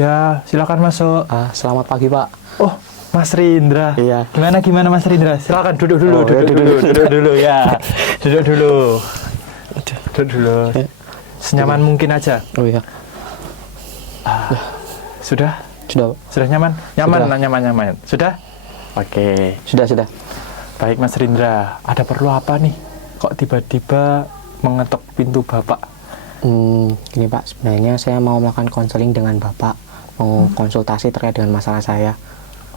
Ya, silakan masuk. Selamat pagi, Pak. Oh, Mas Rindra. Iya. Gimana Mas Rindra? Silakan duduk dulu, Oh, ya, duduk dulu ya. Duduk dulu. Duduk dulu. Senyaman mungkin aja. Oh iya. Sudah? Sudah, Pak. Sudah nyaman? Nyaman, Sudah. nyaman. Sudah? Oke. Sudah. Baik Mas Rindra, ada perlu apa nih? Kok tiba-tiba mengetok pintu Bapak? Gini, Pak. Sebenarnya saya mau melakukan konseling dengan Bapak. Mau konsultasi terkait dengan masalah saya.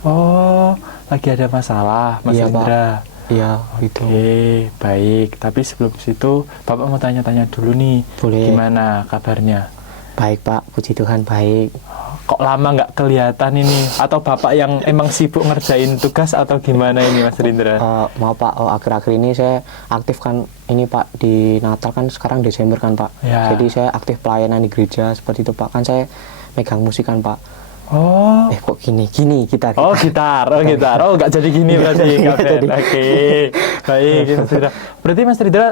Oh, lagi ada masalah Mas Iya, Pak. Rindra. Iya, gitu. Oke, baik. Tapi sebelum situ, Bapak mau tanya-tanya dulu nih. Boleh. Gimana kabarnya? Baik, Pak. Puji Tuhan, baik. Kok lama nggak kelihatan ini? Atau Bapak yang emang sibuk ngerjain tugas atau gimana ini Mas Rindra? Maaf, Pak. Akhir-akhir ini saya aktif kan ini, Pak. Di Natal kan sekarang Desember kan, Pak. Ya. Jadi saya aktif pelayanan di gereja seperti itu, Pak. Kan saya megang musik kan, Pak. Oh, Kok gini gitar. oh gitar. Oh nggak jadi gini berarti. Nggak band. Oke, baik Mas Rindra. Berarti Mas Rindra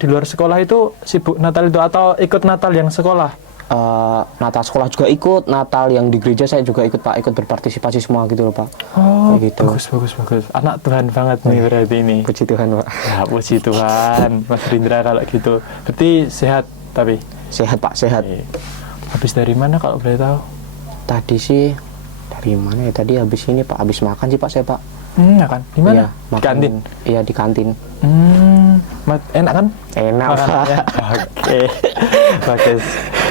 di luar sekolah itu sibuk Natal itu atau ikut Natal yang sekolah? Natal sekolah juga ikut, Natal yang di gereja saya juga ikut, Pak, ikut berpartisipasi semua gitu loh, Pak. Oh, kayak gitu. bagus. Anak Tuhan banget nih berarti ini. Puji Tuhan, Pak. Ya, puji Tuhan, Mas Rindra kalau gitu. Berarti sehat tapi? Sehat, Pak, sehat. Oke. Habis dari mana kalau boleh tahu? Tadi sih dari mana ya? Tadi habis ini, Pak, habis makan sih, Pak, saya, Pak. Ya kan? Di mana? Iya, Di makan. kantin? Iya, di kantin. Enak kan? Enak, Pak. Makanannya? Oke, bagus.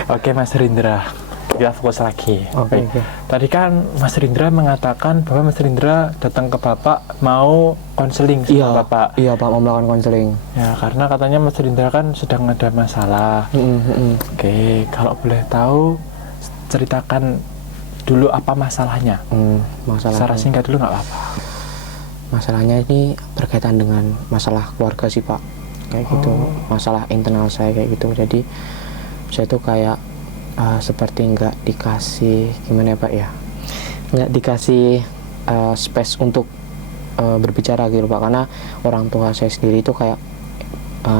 Oke, Mas Rindra, kita fokus lagi. Oke. Tadi kan Mas Rindra mengatakan bahwa Mas Rindra datang ke Bapak mau konseling sama Bapak. Iya, Pak, mau melakukan konseling. Ya, karena katanya Mas Rindra kan sedang ada masalah. Oke, kalau boleh tahu, ceritakan dulu apa masalahnya. Masalahnya. Secara singkat dulu nggak apa-apa. Masalahnya ini berkaitan dengan masalah keluarga sih, Pak. Kayak gitu. Masalah internal saya kayak gitu. Jadi saya tuh kayak seperti nggak dikasih gimana ya, Pak ya, nggak dikasih space untuk berbicara gitu, Pak, karena orang tua saya sendiri itu kayak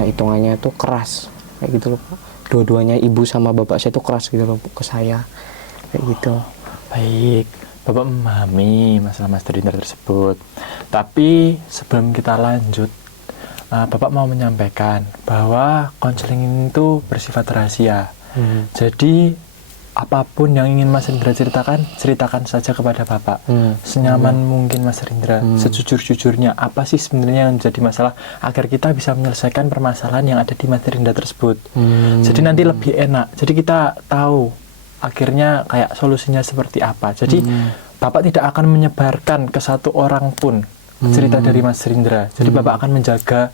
hitungannya tuh keras kayak gitu loh, Pak. Dua-duanya ibu sama bapak saya tuh keras gitu loh ke saya kayak gitu. Baik, Bapak memahami masalah Mas Rindra tersebut. Tapi sebelum kita lanjut, Bapak mau menyampaikan bahwa konseling itu bersifat rahasia. Jadi apapun yang ingin Mas Rindra ceritakan saja kepada Bapak. Senyaman mungkin Mas Rindra, sejujur-jujurnya apa sih sebenarnya yang menjadi masalah agar kita bisa menyelesaikan permasalahan yang ada di Mas Rindra tersebut. Jadi nanti lebih enak. Jadi kita tahu akhirnya kayak solusinya seperti apa. Jadi Bapak tidak akan menyebarkan ke satu orang pun cerita dari Mas Rindra. Jadi Bapak akan menjaga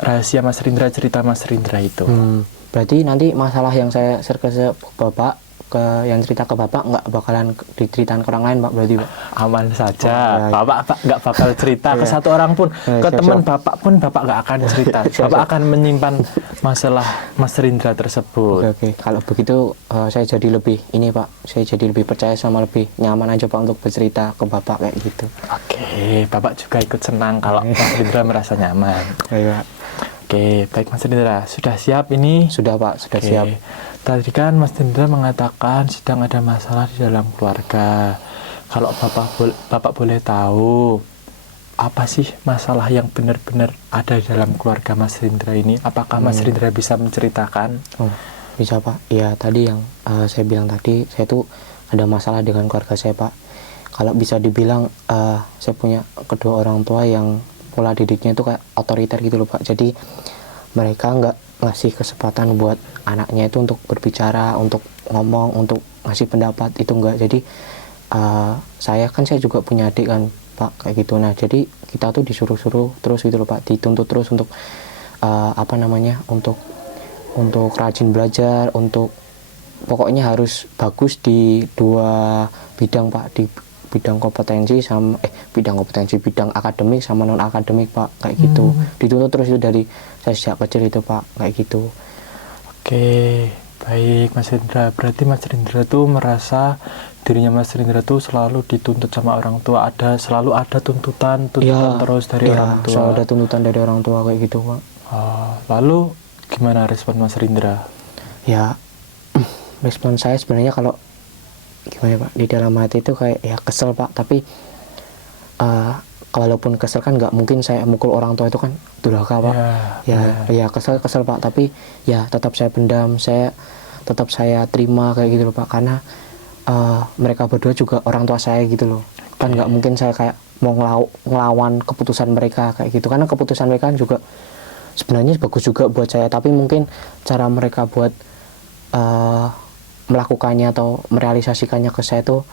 rahasia Mas Rindra, cerita Mas Rindra itu. Berarti nanti masalah yang saya share ke Bapak, yang cerita ke Bapak nggak bakalan diceritakan ke orang lain, Pak, berarti, Pak? Aman saja. Iya. Bapak nggak bakal cerita ke satu orang pun. Ke teman Bapak pun Bapak nggak akan cerita. Bapak akan menyimpan masalah Mas Rindra tersebut. Oke. Kalau begitu saya jadi lebih ini, Pak. Saya jadi lebih percaya sama lebih nyaman aja, Pak, untuk bercerita ke Bapak kayak gitu. Oke, Bapak juga ikut senang kalau Mas Rindra merasa nyaman. Iya. Oke, baik Mas Rindra. Sudah siap ini? Sudah, Pak, sudah Oke. siap. Tadi kan Mas Rindra mengatakan sedang ada masalah di dalam keluarga. Kalau Bapak boleh tahu, apa sih masalah yang benar-benar ada di dalam keluarga Mas Rindra ini? Apakah Mas Rindra bisa menceritakan? Oh, bisa, Pak. Ya, tadi yang saya bilang tadi, saya tuh ada masalah dengan keluarga saya, Pak. Kalau bisa dibilang, saya punya kedua orang tua yang pola didiknya itu kayak otoriter gitu loh, Pak. Jadi mereka nggak ngasih kesempatan buat anaknya itu untuk berbicara, untuk ngomong, untuk ngasih pendapat, itu enggak. Jadi saya juga punya adik kan, Pak, kayak gitu. Nah, jadi kita tuh disuruh-suruh terus gitu loh, Pak, dituntut terus untuk untuk rajin belajar, untuk pokoknya harus bagus di dua bidang, Pak, di bidang bidang akademik sama non akademik, Pak, kayak gitu. Dituntut terus itu dari saya sejak kecil itu, Pak, kayak gitu. Oke, baik Mas Rindra. Berarti Mas Rindra tuh merasa dirinya Mas Rindra tuh selalu dituntut sama orang tua, selalu ada tuntutan Ya, terus dari orang tua. selalu ada tuntutan dari orang tua kayak gitu, Pak. Lalu gimana respon Mas Rindra? Ya, respon saya sebenarnya kalau gimana ya, Pak, di dalam hati itu kayak ya kesel Pak, tapi walaupun kesel kan nggak mungkin saya mukul orang tua, itu kan durhaka Pak. Ya kesel Pak, tapi ya tetap saya pendam, tetap saya terima kayak gitu loh Pak, karena mereka berdua juga orang tua saya gitu loh. Kan nggak mungkin saya kayak mau ngelawan keputusan mereka kayak gitu, karena keputusan mereka kan juga sebenarnya bagus juga buat saya, tapi mungkin cara mereka buat melakukannya atau merealisasikannya ke saya itu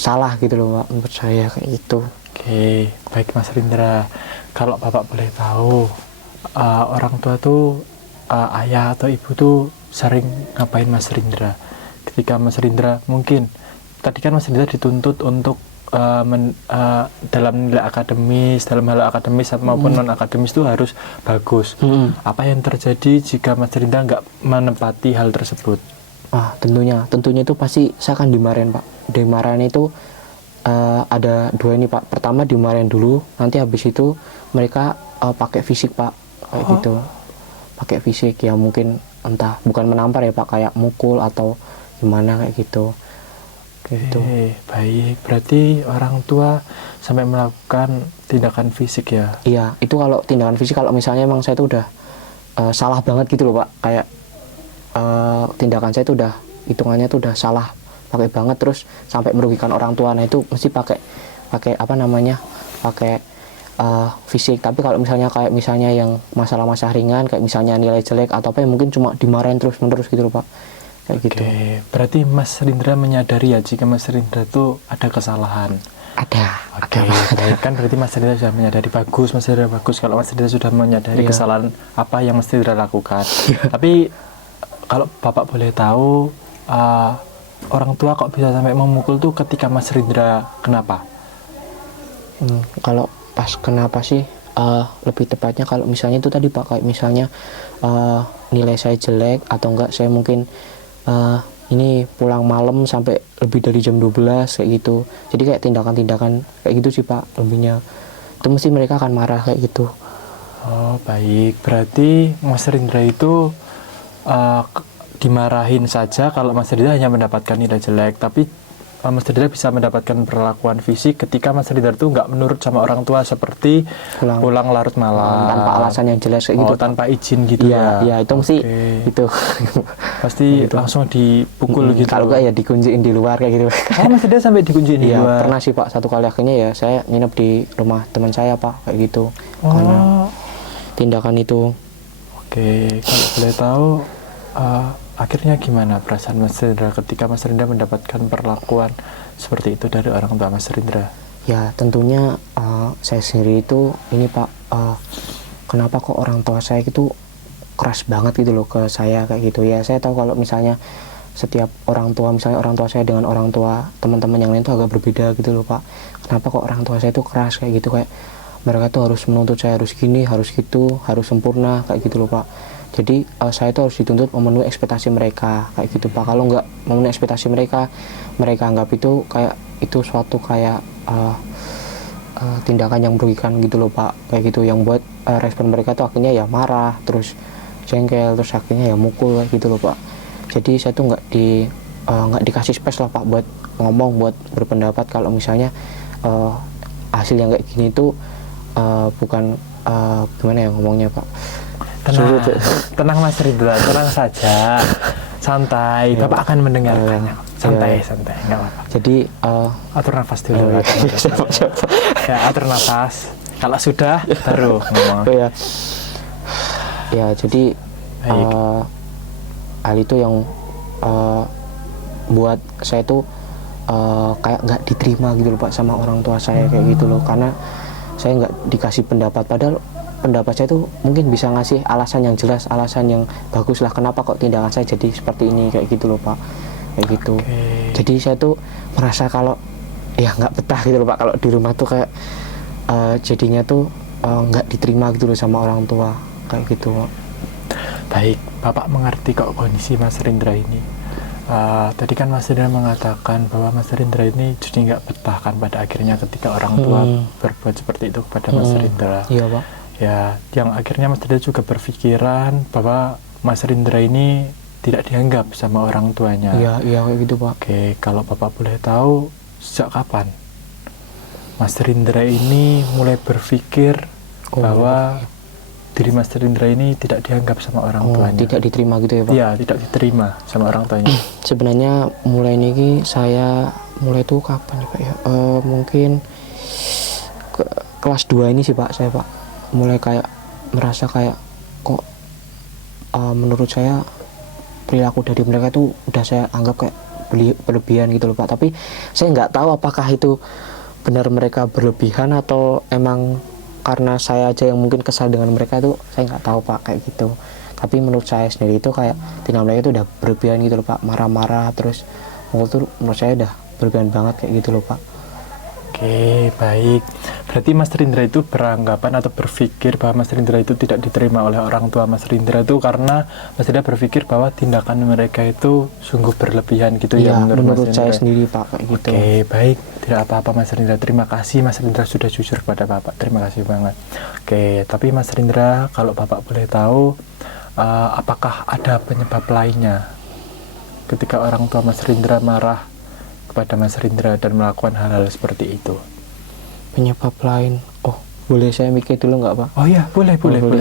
salah gitu loh Pak, menurut saya kayak gitu. Oke, baik Mas Rindra. Kalau Bapak boleh tahu, orang tua tuh, ayah atau ibu tuh sering ngapain Mas Rindra? Ketika Mas Rindra mungkin, tadi kan Mas Rindra dituntut untuk dalam nilai akademis, dalam hal akademis maupun non-akademis itu harus bagus. Apa yang terjadi jika Mas Rindra nggak menempati hal tersebut? Tentunya itu pasti saya akan dimarahin Pak. Dimarahin itu ada dua ini Pak. Pertama dimarahin dulu, nanti habis itu mereka pakai fisik Pak, kayak gitu. Pakai fisik ya, mungkin entah bukan menampar ya Pak, kayak mukul atau gimana kayak gitu. Gitu. Baik, berarti orang tua sampai melakukan tindakan fisik ya? Iya, itu kalau tindakan fisik, kalau misalnya emang saya itu udah salah banget gitu loh Pak, kayak tindakan saya itu udah hitungannya tuh udah salah pakai banget, terus sampai merugikan orang tua, nah itu mesti pakai fisik. Tapi kalau misalnya kayak misalnya yang masalah-masalah ringan, kayak misalnya nilai jelek atau apa, yang mungkin cuma dimarahin terus-menerus gitu loh Pak, kayak gitu. Berarti Mas Rindra menyadari ya jika Mas Rindra itu ada kesalahan? Ada. Baik, kan berarti Mas Rindra sudah menyadari. Bagus, Mas Rindra bagus kalau Mas Rindra sudah menyadari kesalahan apa yang Mas Rindra lakukan. Tapi kalau Bapak boleh tahu, orang tua kok bisa sampai memukul tuh ketika Mas Rindra kenapa? Kalau pas kenapa sih, lebih tepatnya kalau misalnya itu tadi Pak, kayak misalnya nilai saya jelek atau enggak saya mungkin ini pulang malam sampai lebih dari jam 12 kayak gitu. Jadi kayak tindakan-tindakan kayak gitu sih Pak lebihnya. Itu mesti mereka akan marah kayak gitu. Oh baik, berarti Mas Rindra itu dimarahin saja kalau Mas Rindra hanya mendapatkan nilai jelek, tapi Mas Rindra bisa mendapatkan perlakuan fisik ketika Mas Rindra itu nggak menurut sama orang tua, seperti pulang larut malam tanpa alasan yang jelas kayak gitu, tanpa izin gitu ya itu mesti itu pasti langsung dipukul gitu. Kalau nggak ya dikunjiin di luar kayak gitu. Mas Rindra sampai dikunjiin di luar? Pernah sih Pak, satu kali akhirnya ya saya nginep di rumah teman saya Pak, kayak gitu, karena tindakan itu. Oke, kalau boleh tahu, akhirnya gimana perasaan Mas Rindra ketika Mas Rindra mendapatkan perlakuan seperti itu dari orang tua Mas Rindra? Ya tentunya saya sendiri itu ini Pak, kenapa kok orang tua saya itu keras banget gitu loh ke saya kayak gitu ya. Saya tahu kalau misalnya setiap orang tua, misalnya orang tua saya dengan orang tua teman-teman yang lain itu agak berbeda gitu loh Pak. Kenapa kok orang tua saya itu keras kayak gitu, kayak mereka tuh harus menuntut saya harus gini, harus gitu, harus sempurna kayak gitu loh Pak. Jadi saya tuh harus dituntut memenuhi ekspektasi mereka kayak gitu Pak. Kalau nggak memenuhi ekspektasi mereka anggap itu kayak itu suatu kayak tindakan yang merugikan gitu loh Pak, kayak gitu, yang buat respon mereka tuh akhirnya ya marah, terus jengkel, terus akhirnya ya mukul kayak gitu loh Pak. Jadi saya tuh nggak dikasih space lah Pak buat ngomong, buat berpendapat kalau misalnya hasil yang kayak gini tuh bukan gimana ya ngomongnya Pak. Tenang Mas Rindra, tenang saja, santai. Bapak akan mendengarkannya. Santai, nggak apa-apa. Jadi atur nafas dulu. Ya, atur nafas. Kalau sudah, baru ngomong. Ya, jadi hal itu yang buat saya tuh kayak nggak diterima gitu loh Pak sama orang tua saya kayak gitu loh, karena saya nggak dikasih pendapat, padahal pendapat saya tuh mungkin bisa ngasih alasan yang jelas, alasan yang bagus lah kenapa kok tindakan saya jadi seperti ini kayak gitu loh Pak, kayak gitu. Jadi saya tuh merasa kalau ya nggak betah gitu loh Pak, kalau di rumah tuh kayak jadinya tuh nggak diterima gitu loh sama orang tua kayak gitu Pak. Baik, Bapak mengerti kok kondisi Mas Rindra ini. Tadi kan Mas Rindra mengatakan bahwa Mas Rindra ini jadi nggak betah kan pada akhirnya ketika orang tua berbuat seperti itu kepada Mas Rindra. Iya Pak. Ya, yang akhirnya Mas Rindra juga berpikiran bahwa Mas Rindra ini tidak dianggap sama orang tuanya. Iya kayak gitu Pak. Oke, kalau Bapak boleh tahu, sejak kapan Mas Rindra ini mulai berpikir bahwa diri Mas Rindra ini tidak dianggap sama orang tuanya? Tidak diterima gitu ya Pak? Iya, tidak diterima sama orang tuanya. Sebenarnya mulai ini saya mulai tuh kapan ya Pak ya? Mungkin kelas 2 ini sih Pak, saya Pak mulai kayak merasa kayak kok menurut saya perilaku dari mereka tuh udah saya anggap kayak berlebihan gitu loh Pak. Tapi saya nggak tahu apakah itu benar mereka berlebihan atau emang karena saya aja yang mungkin kesal dengan mereka itu, saya nggak tahu Pak kayak gitu. Tapi menurut saya sendiri itu kayak tinggal mereka itu udah berlebihan gitu loh Pak, marah-marah terus menurut saya udah berlebihan banget kayak gitu loh Pak. Oke, baik. Berarti Mas Rindra itu beranggapan atau berpikir bahwa Mas Rindra itu tidak diterima oleh orang tua Mas Rindra itu karena Mas Rindra berpikir bahwa tindakan mereka itu sungguh berlebihan gitu ya, menurut saya sendiri Pak kayak gitu. Oke, baik. Tidak apa-apa Mas Rindra. Terima kasih Mas Rindra sudah jujur kepada Bapak. Terima kasih banget. Oke, tapi Mas Rindra, kalau Bapak boleh tahu, apakah ada penyebab lainnya ketika orang tua Mas Rindra marah kepada Mas Rindra dan melakukan hal-hal seperti itu? Penyebab lain, boleh saya mikir dulu nggak Pak? Oh iya, boleh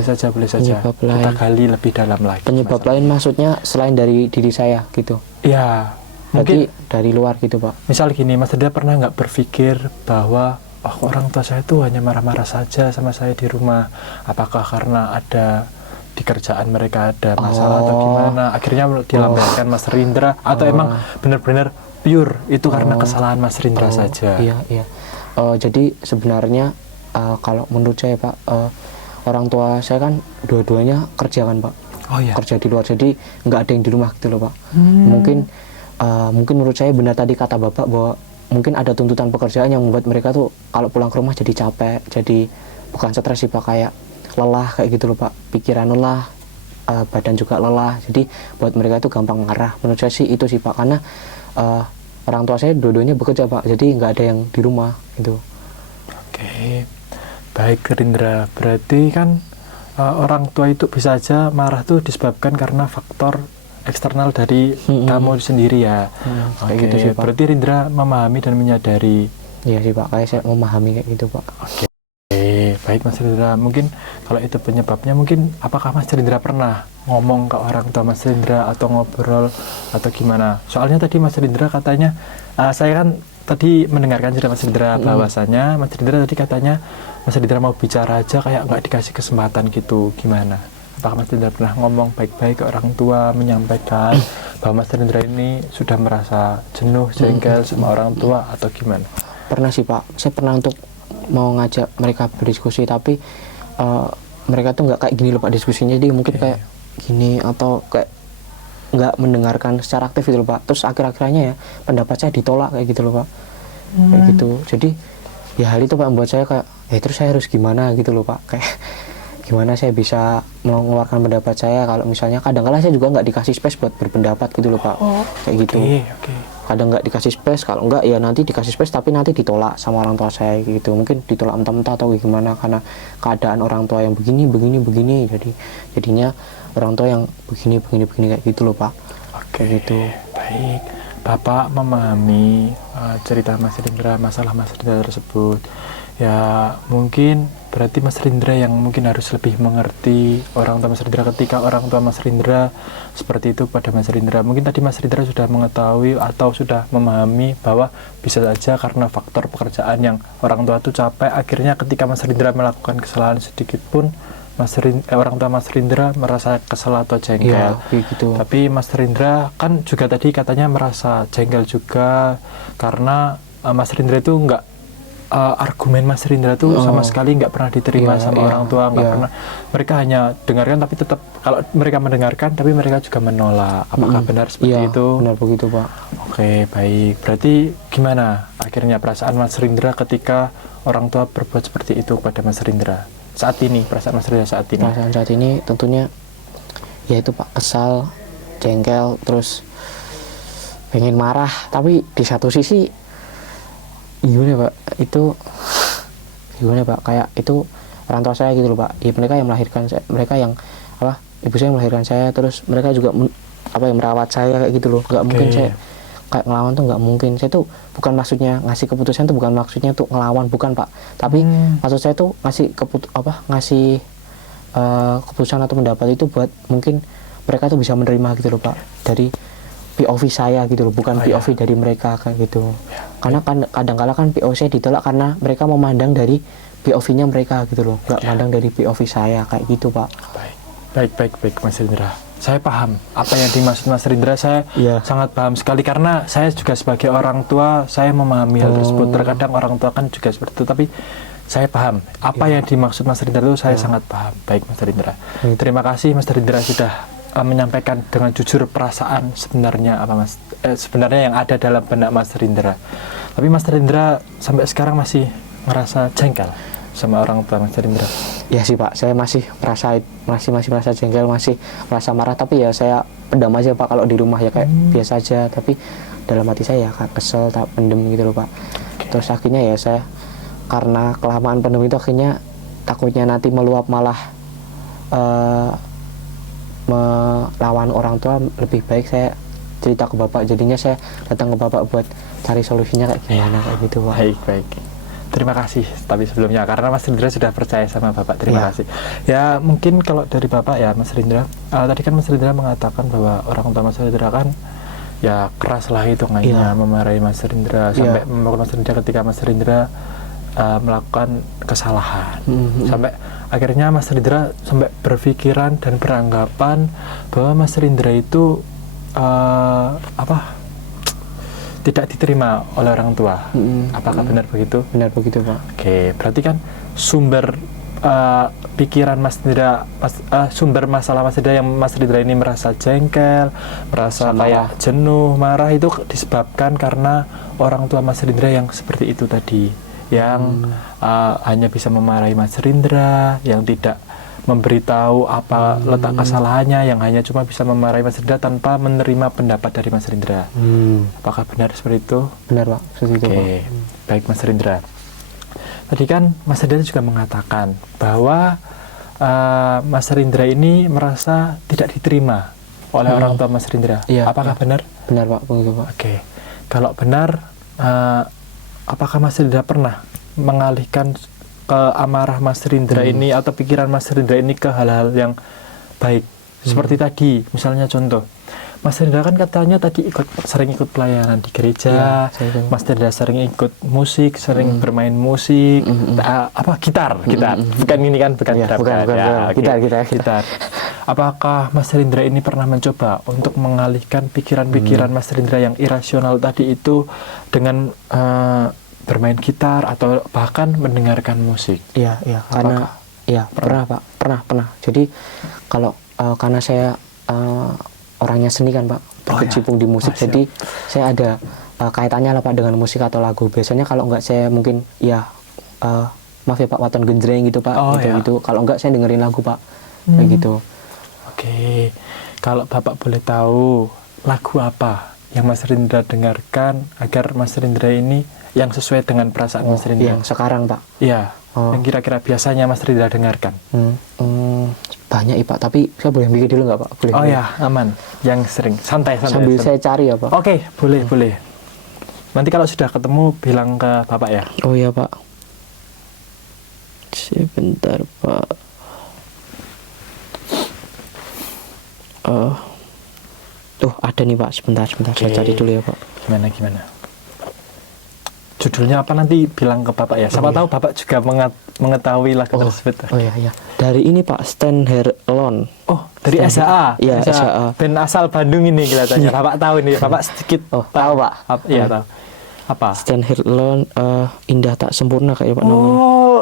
saja. Penyebab Kita lain. gali lebih dalam lagi. Penyebab lain maksudnya selain dari diri saya gitu? Ya, Berarti mungkin dari luar gitu Pak? misal gini, Mas Rindra pernah nggak berpikir bahwa orang tua saya tuh hanya marah-marah saja sama saya di rumah? Apakah karena ada di kerjaan mereka ada masalah atau gimana? Akhirnya dilampiaskan Mas Rindra, atau emang benar-benar pure itu karena kesalahan Mas Rindra saja? Iya. Jadi sebenarnya kalau menurut saya Pak, orang tua saya kan dua-duanya kerja kan Pak. Oh iya. Kerja di luar, jadi nggak ada yang di rumah gitu loh Pak. Mungkin menurut saya benar tadi kata Bapak bahwa mungkin ada tuntutan pekerjaan yang membuat mereka tuh kalau pulang ke rumah jadi capek, jadi bukan stres sih Pak, kayak lelah kayak gitu loh Pak. Pikiran lelah, badan juga lelah, jadi buat mereka itu gampang marah. Menurut saya sih itu sih Pak, karena orang tua saya dua-duanya bekerja Pak, jadi nggak ada yang di rumah gitu. Oke, baik Rindra. Berarti kan orang tua itu bisa aja marah tuh disebabkan karena faktor eksternal dari kamu sendiri ya. Kayak gitu sih Pak. Berarti Rindra memahami dan menyadari. Iya sih Pak, kayak saya memahami kayak gitu Pak. Oke, baik Mas Rindra. Mungkin kalau itu penyebabnya, mungkin apakah Mas Rindra pernah ngomong ke orang tua Mas Rindra atau ngobrol atau gimana? Soalnya tadi Mas Rindra katanya, saya kan tadi mendengarkan cerita Mas Rindra bahwasanya Mas Rindra tadi katanya Mas Rindra mau bicara aja kayak nggak dikasih kesempatan gitu. Gimana? Apakah Mas Rindra pernah ngomong baik-baik ke orang tua, menyampaikan bahwa Mas Rindra ini sudah merasa jenuh, jengkel sama orang tua atau gimana? Pernah sih Pak, saya pernah untuk mau ngajak mereka berdiskusi, tapi mereka tuh nggak kayak gini loh Pak diskusinya, jadi mungkin kayak gini atau kayak nggak mendengarkan secara aktif gitu loh Pak. Terus akhir-akhirnya ya pendapat saya ditolak kayak gitu loh Pak. Kayak gitu. Jadi ya hal itu Pak membuat saya kayak terus saya harus gimana gitu loh Pak, kayak gimana saya bisa mengeluarkan pendapat saya kalau misalnya kadang-kadang saya juga nggak dikasih space buat berpendapat gitu loh Pak. Kayak gitu. Kadang nggak dikasih space, kalau nggak ya nanti dikasih space tapi nanti ditolak sama orang tua saya gitu. Mungkin ditolak mentah-mentah atau gimana karena keadaan orang tua yang begini. Jadi jadinya orang tua yang begini kayak gitu loh Pak. Oke, gitu. Baik. Bapak memahami cerita Mas Rindra, masalah Mas Rindra tersebut. Ya mungkin berarti Mas Rindra yang mungkin harus lebih mengerti orang tua Mas Rindra ketika orang tua Mas Rindra seperti itu pada Mas Rindra. Mungkin tadi Mas Rindra sudah mengetahui atau sudah memahami bahwa bisa saja karena faktor pekerjaan yang orang tua itu capek, akhirnya ketika Mas Rindra melakukan kesalahan sedikit pun orang tua Mas Rindra merasa kesal atau jengkel. Gitu. Tapi Mas Rindra kan juga tadi katanya merasa jengkel juga karena Mas Rindra itu argumen Mas Rindra tuh sama sekali nggak pernah diterima sama orang tua, nggak pernah. Mereka hanya dengarkan, tapi tetap kalau mereka mendengarkan, tapi mereka juga menolak. Apakah benar seperti itu? Benar begitu Pak. Oke, baik. Berarti gimana akhirnya perasaan Mas Rindra ketika orang tua berbuat seperti itu kepada Mas Rindra saat ini? Perasaan Mas Rindra saat ini? Perasaan saat ini tentunya ya itu Pak, kesal, jengkel, terus pengen marah, tapi di satu sisi gimana Pak, kayak itu orang tua saya gitu loh Pak. Ya mereka yang melahirkan saya, ibu saya yang melahirkan saya, terus mereka juga apa ya, merawat saya kayak gitu loh. Nggak mungkin saya kayak ngelawan tuh, nggak mungkin. Saya tuh bukan maksudnya ngasih keputusan tuh, bukan maksudnya tuh ngelawan, bukan Pak. Tapi maksud saya tuh ngasih ngasih keputusan atau pendapat itu buat mungkin mereka tuh bisa menerima gitu loh Pak, dari POV saya gitu loh, bukan POV dari mereka kayak gitu. Karena kan kadang-kala kan POV saya ditolak karena mereka memandang dari POV-nya mereka gitu loh, nggak mandang dari POV saya kayak gitu Pak. Baik Mas Rindra. Saya paham apa yang dimaksud Mas Rindra. Saya sangat paham sekali karena saya juga sebagai orang tua saya memahami hal tersebut. Terkadang orang tua kan juga seperti itu, tapi saya paham apa yang dimaksud Mas Rindra itu. Saya sangat paham. Baik Mas Rindra. Terima kasih Mas Rindra sudah menyampaikan dengan jujur perasaan sebenarnya apa Mas sebenarnya yang ada dalam benak Mas Rindra. Tapi Mas Rindra sampai sekarang masih merasa jengkel sama orang tua Mas Rindra. Ya sih Pak, saya masih merasa jengkel, masih merasa marah, tapi ya saya pendam aja Pak. Kalau di rumah ya kayak biasa aja, tapi dalam hati saya ya kesel, tak pendem gitu loh Pak. Terus akhirnya ya saya karena kelamaan pendem itu akhirnya takutnya nanti meluap malah melawan orang tua, lebih baik saya cerita ke Bapak. Jadinya saya datang ke Bapak buat cari solusinya kayak gimana kayak gitu Pak. Baik. Terima kasih tapi sebelumnya karena Mas Rindra sudah percaya sama Bapak. Terima kasih. Ya mungkin kalau dari Bapak ya Mas Rindra, tadi kan Mas Rindra mengatakan bahwa orang tua Mas Rindra kan ya keras lah hitungannya, memarahi Mas Rindra sampai memukul Mas Rindra ketika Mas Rindra melakukan kesalahan. Sampai akhirnya Mas Rindra sampai berpikiran dan beranggapan bahwa Mas Rindra itu tidak diterima oleh orang tua. Apakah benar begitu? Benar begitu Pak. Oke, berarti kan sumber pikiran Mas Rindra, sumber masalah Mas Rindra yang Mas Rindra ini merasa jengkel, merasa kayak jenuh, marah itu disebabkan karena orang tua Mas Rindra yang seperti itu tadi, yang hanya bisa memarahi Mas Rindra, yang tidak memberitahu apa letak kesalahannya, yang hanya cuma bisa memarahi Mas Rindra tanpa menerima pendapat dari Mas Rindra. Apakah benar seperti itu? Benar Pak, seperti itu Pak. Baik Mas Rindra. Tadi kan Mas Rindra juga mengatakan bahwa Mas Rindra ini merasa tidak diterima oleh orang tua Mas Rindra. Apakah benar? Benar Pak, begitu Pak. Kalau benar, apakah Mas Rindra pernah mengalihkan ke amarah Mas Rindra ini atau pikiran Mas Rindra ini ke hal-hal yang baik? Seperti tadi, misalnya contoh, Mas Rindra kan katanya tadi sering ikut pelayanan di gereja, Mas Rindra sering ikut musik, sering bermain musik, gitar, bukan ini kan, bukan gitar. Apakah Mas Rindra ini pernah mencoba untuk mengalihkan pikiran-pikiran Mas Rindra yang irasional tadi itu dengan bermain gitar atau bahkan mendengarkan musik? Karena pernah. Jadi kalau karena saya orangnya seni kan Pak, berkecimpung di musik, jadi saya ada kaitannya lah Pak dengan musik atau lagu. Biasanya kalau enggak saya mungkin maaf ya Pak, waton genjreng gitu Pak, gitu. Kalau enggak saya dengerin lagu Pak, kayak gitu. Kalau Bapak boleh tahu lagu apa yang Mas Rindra dengarkan agar Mas Rindra ini yang sesuai dengan perasaan Mas Rindra? Yang sekarang Pak? Yang kira-kira biasanya Mas Rindra dengarkan? Banyak Pak, tapi saya boleh mikir dulu nggak Pak? Boleh. Aman. Yang sering, santai. Sambil saya cari ya Pak. Boleh. Nanti kalau sudah ketemu bilang ke Bapak ya. Oh iya Pak. Sebentar Pak. Ada nih Pak, sebentar saya cari dulu ya Pak. Gimana? Judulnya apa nanti bilang ke Bapak ya. Siapa tahu Bapak juga mengetahui lagu tersebut. Iya. Dari ini Pak, Stand Here Alone. Dari SHA. Iya, SHA. Band asal Bandung ini kelihatannya. Bapak tahu ini, Bapak sedikit. Tahu Pak. Iya, tahu. Apa? Stand Here Alone, Indah Tak Sempurna kayak Pak namanya.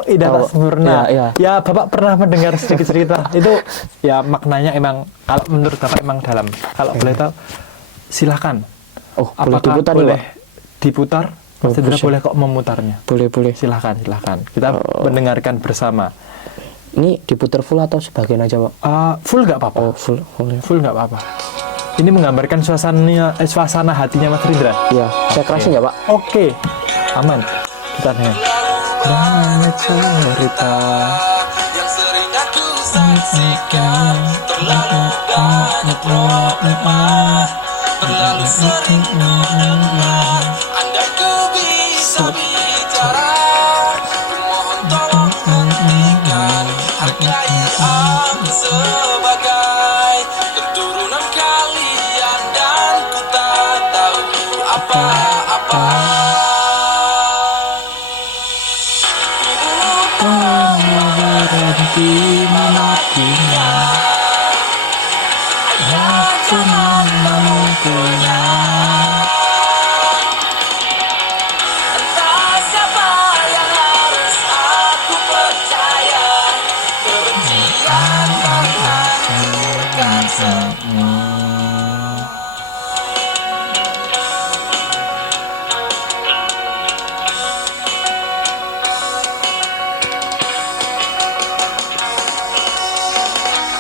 Indah Tak Sempurna. Ya, Bapak pernah mendengar sedikit cerita. Itu ya maknanya emang kalau menurut Bapak emang dalam. Kalau boleh tahu silahkan. Apakah boleh diputar? Mas Rindra boleh kok memutarnya. Boleh. Silahkan. Kita mendengarkan bersama. Ini diputar full atau sebagian aja Pak? Full nggak apa-apa. Full nggak apa-apa. Ini menggambarkan suasana hatinya Mas Rindra. Iya. Saya kerasin ya Pak? Oke. Aman. Kita dengar. Banyak cerita. saksikan terlalu banyak doa, terlalu sering mengulang. Andai ku bisa bicara, ku mohon tolong hentikan. Hargai aku sebagai keturunan kalian, dan ku tak tahu apa-apa. Berhenti mematinya, ayah jangan memukulnya. Entah siapa yang harus aku percaya, kebencian menghancurkan semua.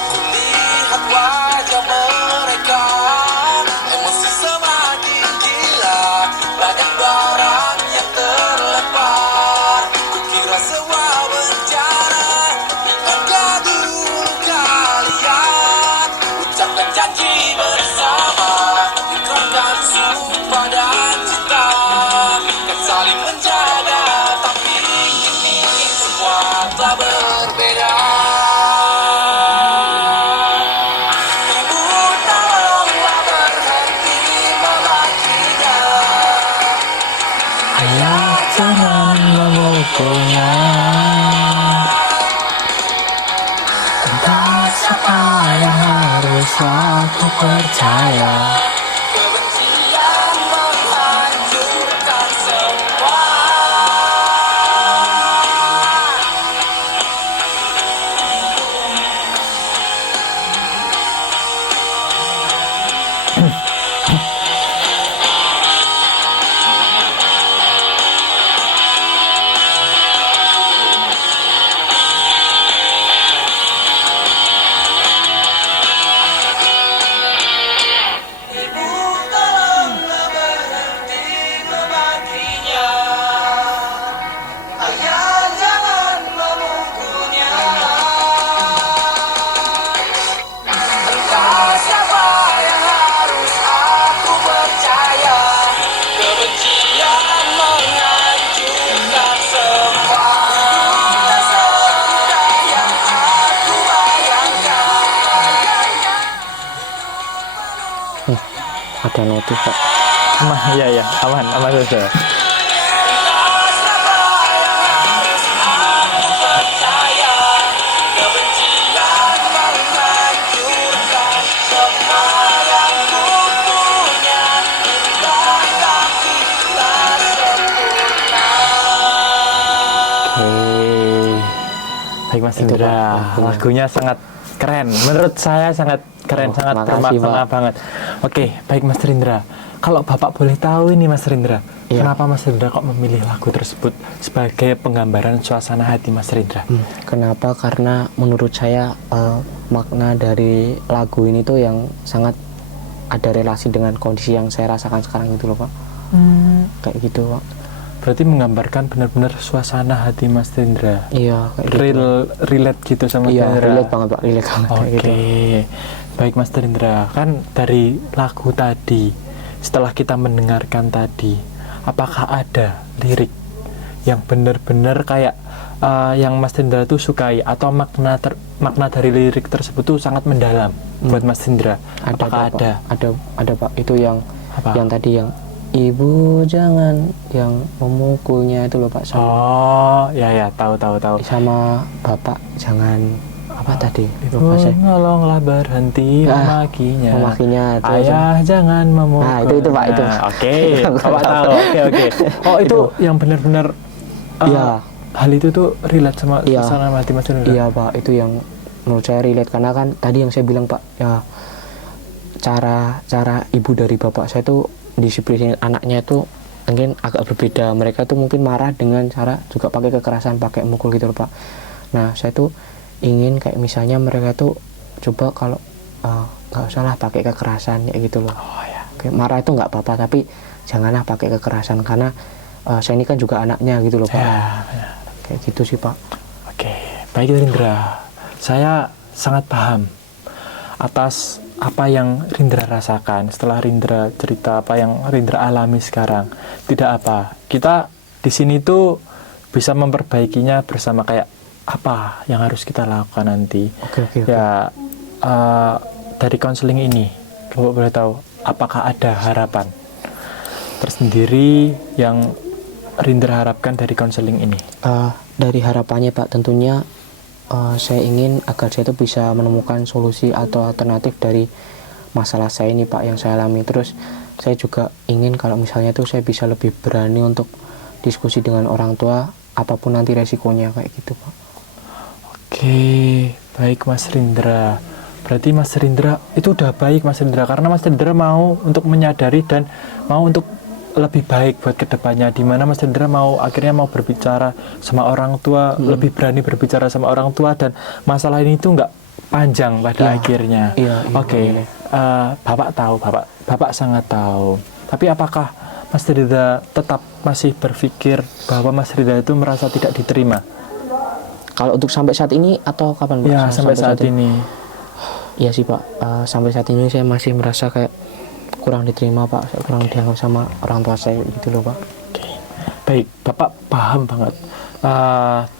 Kulihat wajah mereka, emosi semakin gila. Banyak barang yang terlempar, kukira sebuah bencana. Ingatkah dulu kalian ucapkan janji bersama, ikrarkan sumpah dan cinta, kan saling menjaga. Tapi kini semua telah berbeda. Ibu tolonglah berhenti memakinya, Ayah jangan memukulnya. Entah siapa yang harus aku percaya. kebencian menghancurkan semua. Ibu tolonglah berhenti memakinya, ayah jangan memukulnya. Entah siapa yang harus aku percaya, kebencian menghancurkan semua. Tak semudah yang aku bayangkan. Ada notif Pak. Ya, aman saja. Entah siapa yang harus aku percaya, kebencian menghancurkan semua yang ku punya. Indah tapi tak sempurna. Baik Mas Itu, Indra, Pak, lagunya sangat keren. Menurut saya sangat keren, Oh, sangat makasih, bermakna Pak. banget. Oke, baik Mas Rindra. Kalau Bapak boleh tahu ini Mas Rindra, Iya. kenapa Mas Rindra kok memilih lagu tersebut sebagai penggambaran suasana hati Mas Rindra? Kenapa? Karena menurut saya makna dari lagu ini tuh yang sangat ada relasi dengan kondisi yang saya rasakan sekarang gitu loh Pak. Kayak gitu Pak. Berarti menggambarkan benar-benar suasana hati Mas Rindra. Iya kayak gitu. Relate gitu sama Iya Rindra. relate banget Pak, relate banget kayak Oke, gitu. baik Mas Rindra, kan dari lagu tadi, setelah kita mendengarkan tadi, apakah ada lirik yang benar-benar kayak yang Mas Rindra tuh sukai, atau makna dari lirik tersebut tuh sangat mendalam buat Mas Rindra? Apakah Pak. ada? Ada Pak, itu yang Apa? yang tadi yang ibu jangan yang memukulnya itu loh Pak, sama, Oh, ya, tahu. sama bapak jangan apa tadi lupa saya. Tolonglah berhenti Ah, memakinya. memakinya, itu Ayah jangan memukulnya. Nah, itu, Pak, itu. Oke, Itu aku Bapak tahu. tahu. Oke. Oh, itu yang benar-benar Iya. hal itu tuh relate sama Iya. suasana hati Mas Rindra. Iya Pak, itu yang menurut saya relate, karena kan tadi yang saya bilang Pak, ya cara ibu dari bapak saya tuh disiplinin anaknya itu mungkin agak berbeda. Mereka tuh mungkin marah dengan cara juga pakai kekerasan, pakai mukul gitu loh Pak. Nah saya tuh ingin kayak misalnya mereka tuh coba kalau nggak usah lah pakai kekerasan ya gitu loh. Oh ya. Kayak marah itu nggak apa-apa, tapi janganlah pakai kekerasan, karena saya ini kan juga anaknya gitu loh Pak. Ya. Kayak gitu sih Pak. Oke, baik Rindra. Saya sangat paham atas apa yang Rindra rasakan setelah Rindra cerita apa yang Rindra alami sekarang. Tidak apa, kita di sini tuh bisa memperbaikinya bersama, kayak apa yang harus kita lakukan nanti. Oke. Ya, dari konseling ini, Bapak boleh tahu apakah ada harapan tersendiri yang Rindra harapkan dari konseling ini? Dari harapannya Pak, tentunya saya ingin agar saya itu bisa menemukan solusi atau alternatif dari masalah saya ini Pak yang saya alami. Terus saya juga ingin kalau misalnya itu saya bisa lebih berani untuk diskusi dengan orang tua apapun nanti resikonya, kayak gitu Pak. Oke, baik Mas Rindra. Berarti Mas Rindra itu udah baik Mas Rindra, karena Mas Rindra mau untuk menyadari dan mau untuk lebih baik buat kedepannya, dimana Mas Rindra mau akhirnya mau berbicara sama orang tua, lebih berani berbicara sama orang tua, dan masalah ini tuh nggak panjang pada akhirnya. Oke. Bapak tahu, Bapak sangat tahu. Tapi apakah Mas Rindra tetap masih berpikir bahwa Mas Rindra itu merasa tidak diterima? Kalau untuk sampai saat ini atau kapan Pak? Ya, sampai saat ini. Iya sih Pak, sampai saat ini saya masih merasa kayak kurang diterima Pak, saya kurang dianggap sama orang tua saya gitu loh Pak. Oke. Baik, Bapak paham banget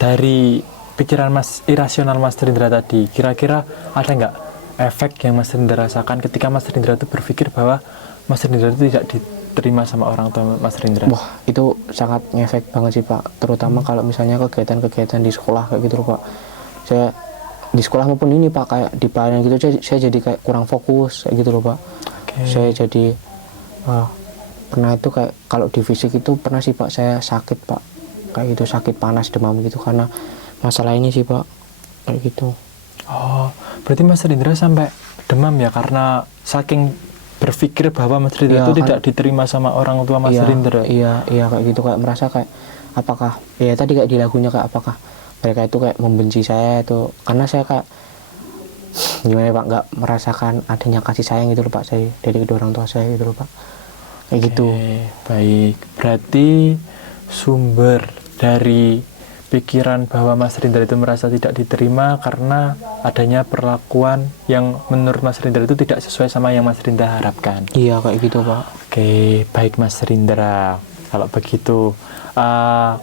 dari pikiran irasional Mas Rindra tadi. Kira-kira ada nggak efek yang Mas Rindra rasakan ketika Mas Rindra itu berpikir bahwa Mas Rindra itu tidak diterima sama orang tua Mas Rindra? Wah, itu sangat ngefek banget sih Pak, terutama kalau misalnya kegiatan-kegiatan di sekolah kayak gitu loh Pak. Saya di sekolah maupun ini Pak, kayak di pelajaran gitu saya jadi kayak kurang fokus kayak gitu loh Pak. Saya jadi pernah itu kayak kalau di fisik itu pernah sih Pak, saya sakit Pak, kayak gitu, sakit panas demam gitu karena masalah ini sih Pak, kayak gitu. Oh, berarti Mas Rindra sampai demam ya karena saking berpikir bahwa Mas Rindra itu tidak diterima sama orang tua Mas Rindra. Iya kayak gitu, kayak merasa kayak apakah ya tadi kayak di lagunya, kayak apakah mereka itu kayak membenci saya itu karena saya kayak gimana Pak, nggak merasakan adanya kasih sayang gitu loh Pak, saya dari kedua orang tua saya gitu loh Pak, kayak gitu. Baik, berarti sumber dari pikiran bahwa Mas Rindra itu merasa tidak diterima karena adanya perlakuan yang menurut Mas Rindra itu tidak sesuai sama yang Mas Rindra harapkan. Iya kayak gitu Pak. Oke, baik Mas Rindra. Kalau begitu,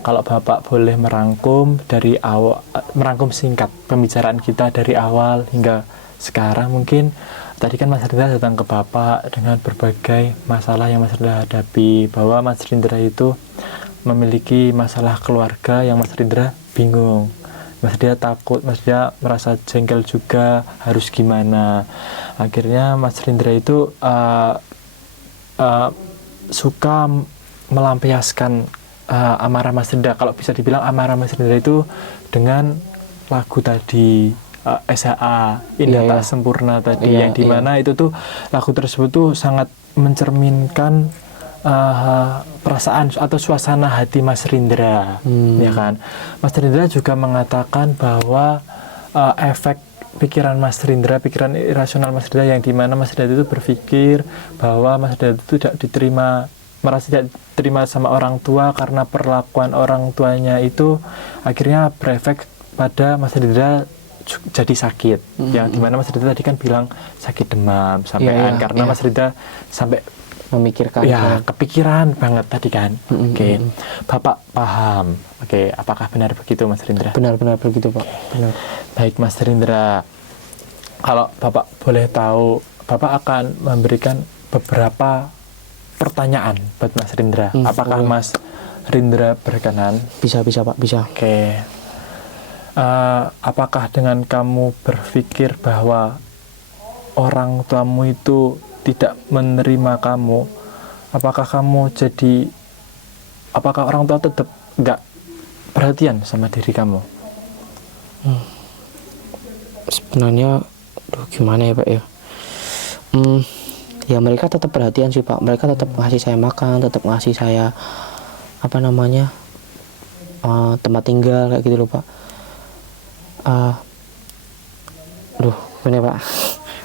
kalau Bapak boleh merangkum dari awal, merangkum singkat pembicaraan kita dari awal hingga sekarang, mungkin tadi kan Mas Rindra datang ke Bapak dengan berbagai masalah yang Mas Rindra hadapi, bahwa Mas Rindra itu memiliki masalah keluarga yang Mas Rindra bingung, Mas Rindra takut, Mas Rindra merasa jengkel juga, harus gimana. Akhirnya Mas Rindra itu suka melampiaskan amarah Mas Rindra, kalau bisa dibilang amarah Mas Rindra itu dengan lagu tadi, SHA Indah Tak Sempurna tadi, yang dimana itu tuh lagu tersebut tuh sangat mencerminkan perasaan atau suasana hati Mas Rindra, ya kan. Mas Rindra juga mengatakan bahwa efek pikiran Mas Rindra, pikiran irasional Mas Rindra, yang dimana Mas Rindra itu berpikir bahwa Mas Rindra itu tidak diterima, merasa tidak diterima sama orang tua karena perlakuan orang tuanya itu akhirnya berefek pada Mas Rindra jadi sakit, yang dimana Mas Rindra tadi kan bilang sakit demam sampean karena Mas Rindra sampai memikirkan kepikiran banget tadi kan. Oke. Bapak paham. Oke, apakah benar begitu Mas Rindra? Benar begitu Pak. Benar. Baik Mas Rindra, kalau Bapak boleh tahu, Bapak akan memberikan beberapa pertanyaan buat Mas Rindra. Apakah Mas Rindra berkenan? Bisa Pak, bisa. Oke. Apakah dengan kamu berpikir bahwa orang tuamu itu tidak menerima kamu, apakah orang tua tetap nggak perhatian sama diri kamu? Sebenarnya gimana ya Pak ya, ya mereka tetap perhatian sih Pak, mereka tetap ngasih saya makan, tetap ngasih saya tempat tinggal kayak gitu loh Pak. Gimana Pak?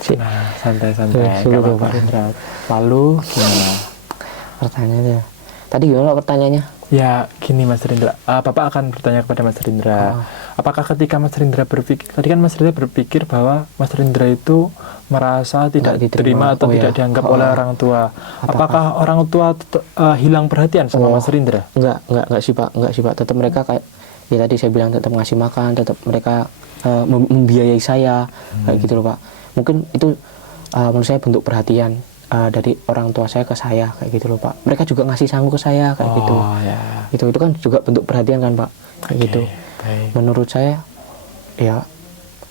Nah, santai-santai. Pak Rindra. Lalu gimana? Pertanyaannya tadi gimana pertanyaannya? Ya, gini Mas Rindra. Bapak akan bertanya kepada Mas Rindra. Apakah ketika Mas Rindra berpikir, tadi kan Mas Rindra berpikir bahwa Mas Rindra itu merasa tidak Nggak diterima. diterima atau tidak iya. dianggap oleh orang tua. Apakah orang tua hilang perhatian sama Mas Rindra? Enggak sih Pak. Tetap mereka kayak ya tadi saya bilang, tetap ngasih makan, tetap mereka membiayai saya kayak gitu loh Pak. Mungkin itu menurut saya bentuk perhatian dari orang tua saya ke saya kayak gitu loh Pak. Mereka juga ngasih sangu ke saya kayak gitu. Ya. Itu kan juga bentuk perhatian kan Pak, kayak gitu. Baik. Menurut saya ya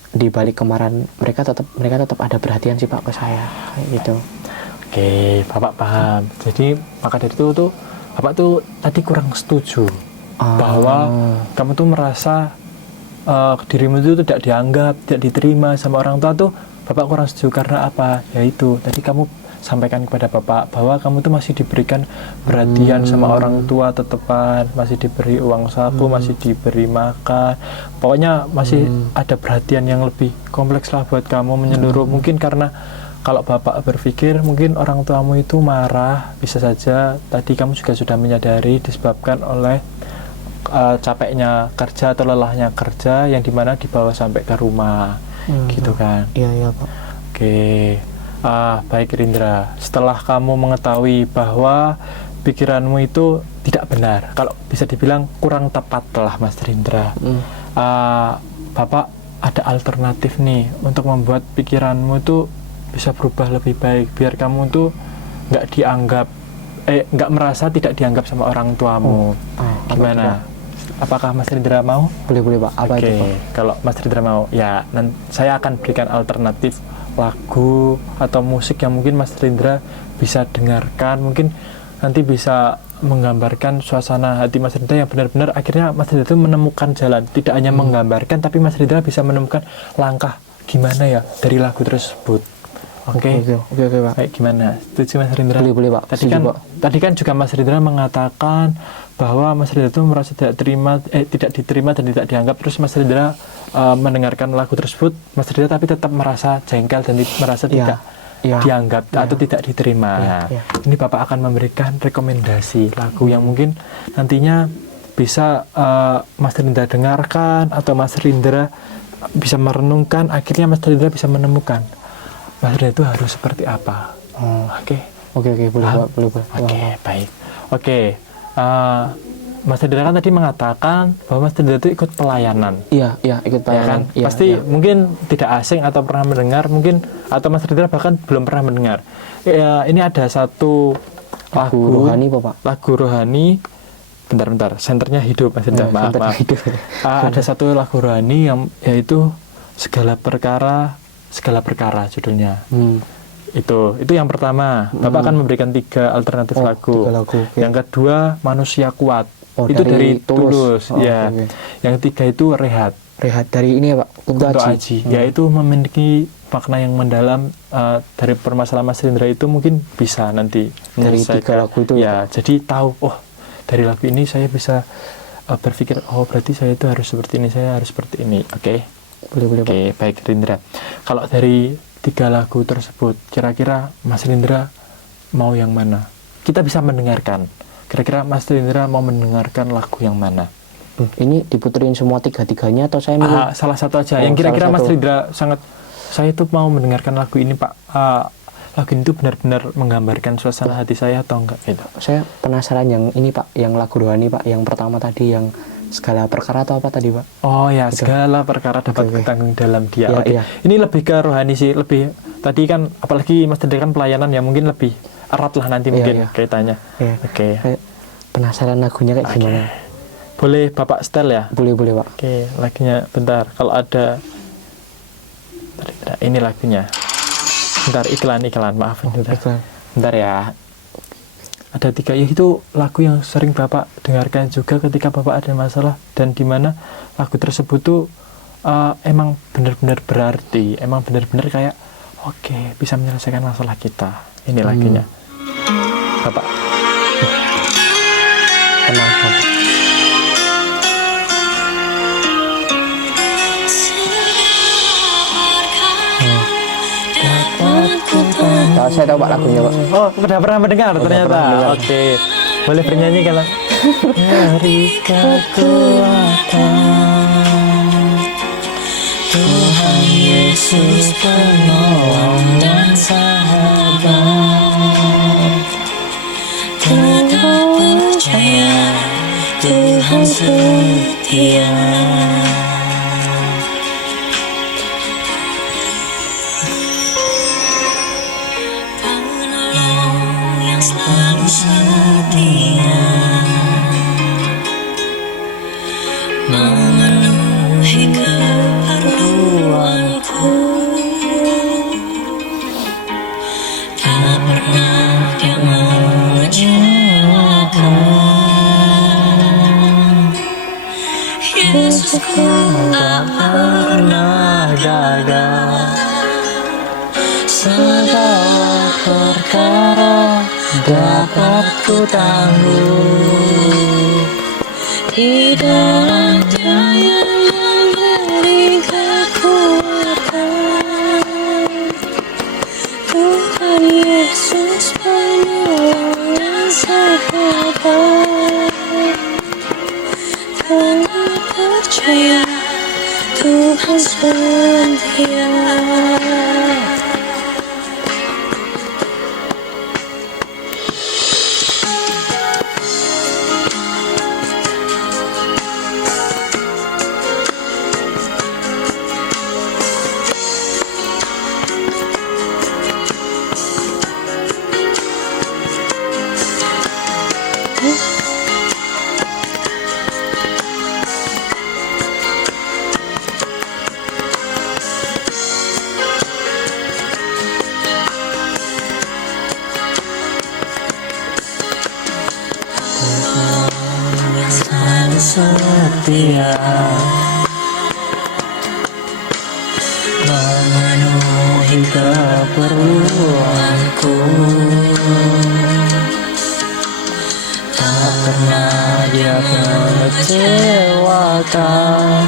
di balik kemarahan mereka tetap ada perhatian sih Pak ke saya kayak gitu. Oke, Bapak paham. Jadi maka dari itu tuh Bapak tuh tadi kurang setuju bahwa kamu tuh merasa dirimu itu tidak dianggap, tidak diterima sama orang tua tuh. Bapak kurang setuju karena apa? Yaitu tadi kamu sampaikan kepada Bapak bahwa kamu tuh masih diberikan perhatian sama orang tua tetepan, masih diberi uang saku, masih diberi makan, pokoknya masih ada perhatian yang lebih kompleks lah buat kamu menyeluruh. Mungkin karena kalau Bapak berpikir mungkin orang tuamu itu marah, bisa saja tadi kamu juga sudah menyadari disebabkan oleh capeknya kerja atau lelahnya kerja yang dimana dibawa sampai ke rumah gitu kan. Iya Pak. Oke. Baik Rindra, setelah kamu mengetahui bahwa pikiranmu itu tidak benar, kalau bisa dibilang kurang tepat lah Mas Rindra, Bapak ada alternatif nih untuk membuat pikiranmu itu bisa berubah lebih baik, biar kamu tuh nggak merasa tidak dianggap sama orang tuamu. Gimana? Apakah Mas Rindra mau? Boleh Pak. Apa itu Pak? Kalau Mas Rindra mau, ya saya akan berikan alternatif lagu atau musik yang mungkin Mas Rindra bisa dengarkan, mungkin nanti bisa menggambarkan suasana hati Mas Rindra yang benar-benar akhirnya Mas Rindra itu menemukan jalan, tidak hanya menggambarkan tapi Mas Rindra bisa menemukan langkah gimana ya dari lagu tersebut. Oke Pak. Baik, gimana? Setuju Mas Rindra? Boleh Pak. Tadi kan juga Mas Rindra mengatakan bahwa Mas Rindra itu merasa tidak diterima dan tidak dianggap, terus Mas Rindra mendengarkan lagu tersebut, Mas Rindra tapi tetap merasa jengkel dan merasa tidak dianggap atau tidak diterima. Ini Bapak akan memberikan rekomendasi lagu yang mungkin nantinya bisa Mas Rindra dengarkan atau Mas Rindra bisa merenungkan, akhirnya Mas Rindra bisa menemukan Mas Rindra itu harus seperti apa. Oke, boleh Pak, boleh. Baik. Mas Rindra kan tadi mengatakan bahwa Mas Rindra itu ikut pelayanan. Iya, ikut pelayanan. Ya kan? Pasti mungkin tidak asing atau pernah mendengar, mungkin atau Mas Rindra bahkan belum pernah mendengar. Ini ada satu lagu rohani Pak. Lagu rohani. Bentar, senternya hidup Mas Rindra. Maaf. Ada satu lagu rohani yang yaitu segala perkara judulnya. Itu yang pertama. Bapak akan memberikan 3 alternatif lagu. 3 lagu. Yang kedua Manusia Kuat. Itu dari Tulus. Ya. Yang ketiga itu Rehat dari ini ya Pak, Kunto Aji. Yaitu memiliki makna yang mendalam dari permasalahan Mas Rindra itu, mungkin bisa nanti dari 3 lagu itu ya. Jadi tahu, dari lagu ini saya bisa berpikir, berarti saya itu harus seperti ini, saya harus seperti ini. Oke, boleh. Baik Rindra. Kalau dari 3 lagu tersebut, kira-kira Mas Rindra mau yang mana? Kita bisa mendengarkan. Kira-kira Mas Rindra mau mendengarkan lagu yang mana? Ini diputerin semua 3-tiganya atau saya salah satu aja. Yang kira-kira Mas Rindra saya tuh mau mendengarkan lagu ini Pak. Lagu ini tuh benar-benar menggambarkan suasana hati saya atau enggak gitu. Saya penasaran yang ini Pak, yang lagu rohani Pak, yang pertama tadi yang segala perkara atau apa tadi Pak? Oh ya, segala perkara dapat bertanggung dalam Dia. Iya. Ini lebih ke rohani sih, lebih tadi kan apalagi Mas Rindra kan pelayanan ya, mungkin lebih erat lah nanti mungkin kaitannya. Saya penasaran lagunya kayak gimana. Boleh Bapak setel ya? Boleh Pak. Lagunya bentar. Kalau ada ini lagunya. Bentar, iklan maaf. Bentar ya. Ada 3, yaitu lagu yang sering Bapak dengarkan juga ketika Bapak ada masalah, dan di mana lagu tersebut tuh emang benar-benar berarti, emang benar-benar kayak bisa menyelesaikan masalah kita. Ini lagunya. Bapak tenang Bapak. Saya tahu Pak lagunya Pak. Udah pernah mendengar ternyata. Oke. Boleh bernyanyi kalau beri kekuatan. Tuhan Yesus penolong dan sahabat. Tetap percaya Tuhan setia. Penolong yang selalu setia, memenuhi keperluanku. Tak pernah dia mengecewakan. Yesusku tak pernah gagal. Segala perkara dapat ku tangguh di dalam Dia yang memberi kekuatan. Tuhan Yesus penolong dan sahabat. Tetap percaya Tuhan setia. Setia memenuhi keperluanku. Tak pernah Dia mengecewakan.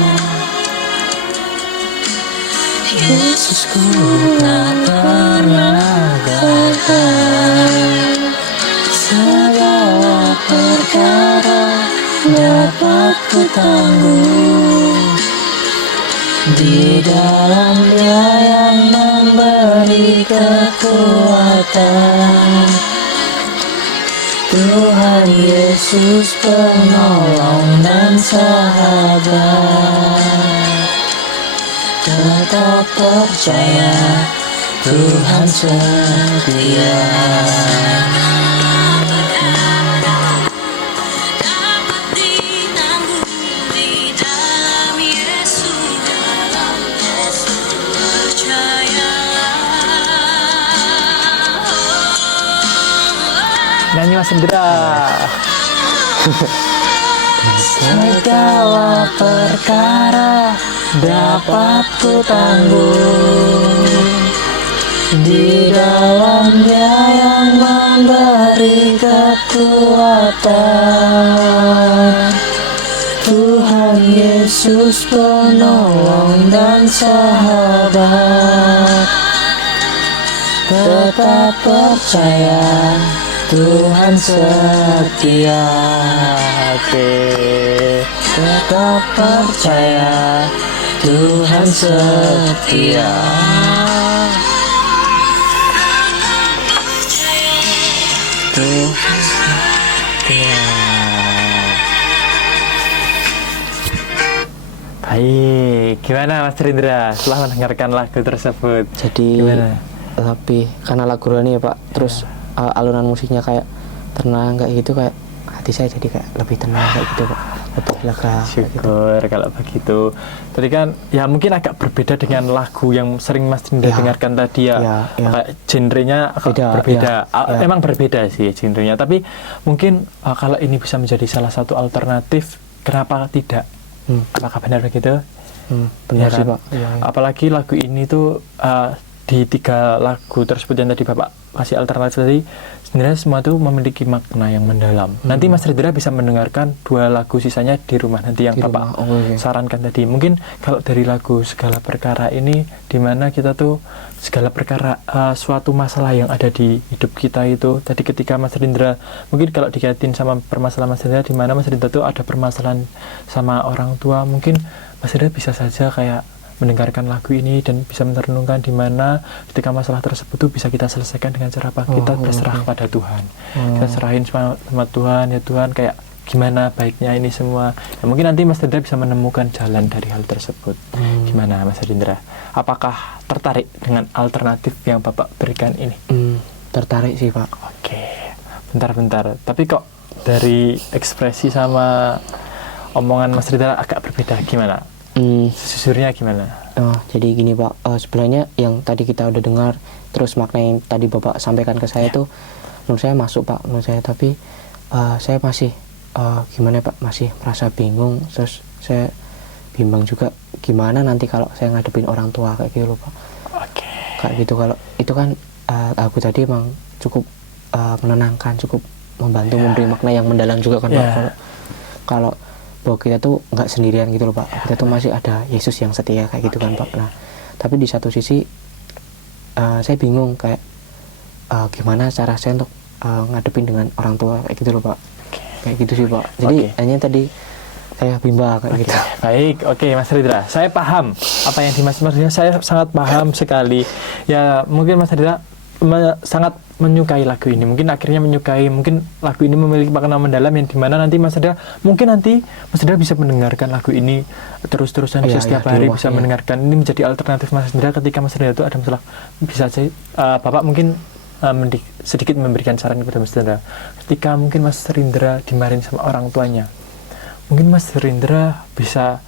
Yesusku tak pernah gagal. Segala perkara dapat ku tangguh di dalam Dia yang memberi kekuatan. Tuhan Yesus penolong dan sahabat. Tetap percaya Tuhan setia. Nyanyi Mas Indra. Segala perkara dapat ku tangguh di dalam Dia yang memberi kekuatan. Tuhan Yesus penolong dan sahabat. Tetap percaya Tuhan setia. Oke, tetap percaya Tuhan setia. Tuhan setia. Baik, gimana Mas Rindra setelah mendengarkan lagu tersebut? Jadi Gimana? lebih karena lagu rohani ya Pak, terus alunan musiknya kayak tenang kayak gitu, kayak hati saya jadi kayak lebih tenang kayak gitu Pak, lebih lega kayak gitu. Syukur kalau begitu. Tadi kan ya mungkin agak berbeda dengan lagu yang sering Mas Rindra Ya. dengarkan tadi ya. Ya. Kayak genrenya agak Beda, berbeda. ya. Emang berbeda sih genrenya, tapi mungkin kalau ini bisa menjadi salah satu alternatif, kenapa tidak? Apakah benar begitu? Benar Ya sih kan? Pak. Iya, iya. Apalagi lagu ini tuh di 3 lagu tersebut yang tadi Bapak kasih alternatif tadi, sebenarnya semua itu memiliki makna yang mendalam. Nanti Mas Rindra bisa mendengarkan 2 lagu sisanya di rumah nanti yang Di Bapak rumah, sarankan tadi. Mungkin kalau dari lagu Segala Perkara ini, dimana kita tuh segala perkara, suatu masalah yang ada di hidup kita itu, tadi ketika Mas Rindra, mungkin kalau dikaitin sama permasalahan Mas Rindra, dimana Mas Rindra tuh ada permasalahan sama orang tua, mungkin Mas Rindra bisa saja kayak mendengarkan lagu ini dan bisa merenungkan di mana ketika masalah tersebut tuh bisa kita selesaikan dengan cara apa, kita berserah kepada Tuhan, kita serahin sama Tuhan, ya Tuhan kayak gimana baiknya ini semua. Ya, mungkin nanti Mas Rindra bisa menemukan jalan dari hal tersebut. Gimana Mas Rindra? Apakah tertarik dengan alternatif yang Bapak berikan ini? Tertarik sih Pak. Oke, bentar. Tapi kok dari ekspresi sama omongan Mas Rindra agak berbeda, gimana? Sejujurnya gimana? Jadi gini Pak, sebenarnya yang tadi kita udah dengar, terus makna yang tadi Bapak sampaikan ke saya itu menurut saya masuk Pak, menurut saya. Tapi saya masih gimana Pak, masih merasa bingung. Terus saya bimbang juga gimana nanti kalau saya ngadepin orang tua kayak gitu loh Pak. Kayak gitu, kalau itu kan lagu tadi emang cukup menenangkan, cukup membantu memberi makna yang mendalam juga kan Pak. Kalau bahwa kita tuh nggak sendirian gitu loh Pak, kita tuh masih ada Yesus yang setia kayak gitu kan Pak. Nah, tapi di satu sisi saya bingung kayak gimana cara saya untuk ngadepin dengan orang tua kayak gitu loh Pak. Kayak gitu sih Pak. Jadi hanya tadi saya bimbang kayak gitu. Baik, Mas Rindra, saya paham apa yang dimaksud Mas Rindra, saya sangat paham sekali. Ya mungkin Mas Rindra sangat menyukai lagu ini, mungkin akhirnya menyukai, mungkin lagu ini memiliki makna mendalam yang dimana nanti Mas Rindra, mungkin nanti Mas Rindra bisa mendengarkan lagu ini terus-terusan, bisa setiap hari bisa mendengarkan. Ini menjadi alternatif Mas Rindra ketika Mas Rindra itu ada masalah. Bisa saja Bapak mungkin sedikit memberikan saran kepada Mas Rindra, ketika mungkin Mas Rindra dimarahin sama orang tuanya, mungkin Mas Rindra bisa